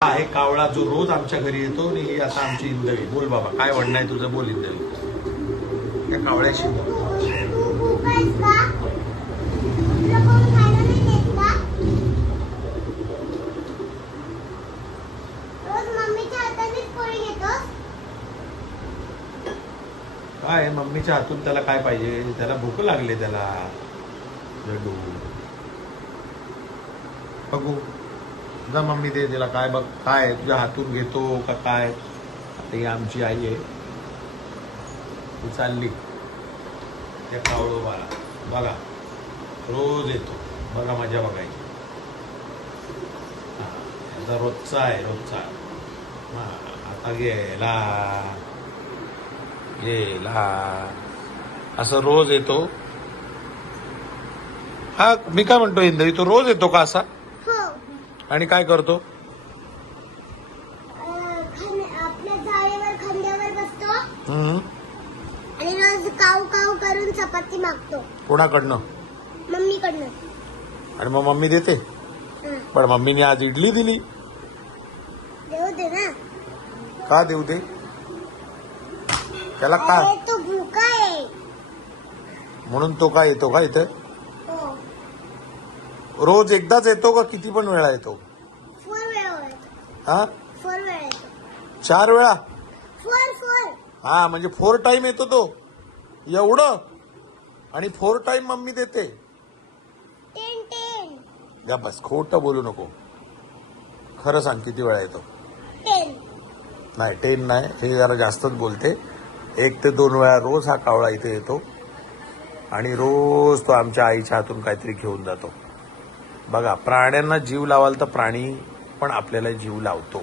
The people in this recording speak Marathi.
आहे कावळा जो रोज आमच्या घरी येतो आणि ही आता आमची इंदवी. बोल बाबा, काय म्हणणं आहे तुझं? बोल इंदवी. त्या कावळ्याशी बोल. काय मम्मीच्या हातून त्याला काय पाहिजे? त्याला भूक लागले, त्याला लड्डू बघू. जा मम्मी दे त्याला. काय बघ, काय तुझ्या हातून घेतो का काय? आता ही आमची आई आहे, ती चालली त्या कावळोबाला. बघा रोज येतो, बघा मजा बघायची. याचा रोजचा आहे, रोजचा. आता गेला गेला असं रोज येतो. हा मी काय म्हणतो इंदवी, तो रोज येतो का असा? आणि काय करतो? आपल्या झाडेवर खांद्यावर बसतो आणि रोज काव काव करून चपाती मागतो. कोणाकडनं? मम्मीकडनं. आणि मग मम्मी देते? पण मम्मीने आज इडली दिली. देऊ दे ना. का देऊ दे? त्याला काय? तो भूका आहे म्हणून तो काय येतो का इथे? रोज एकदाच येतो का किती पण वेळा येतो? 4 वेळा येतो. हा 4 वेळा येतो. 4 वेळा? 4 हा म्हणजे 4 टाइम येतो तो. एवढं? आणि 4 टाइम मम्मी देते? 10 या बस, खोटं बोलू नको. खरं सांग किती वेळा येतो? 10 नाही 10 नाही, हे जरा जास्तच बोलते. 1 ते 2 वेळा रोज हा कावळा इथे येतो आणि रोज तो आमच्या आईच्या हातून काहीतरी घेऊन जातो. बघा, प्राण्यांना जीव लावाल तर प्राणी पण आपल्याला जीव लावतो.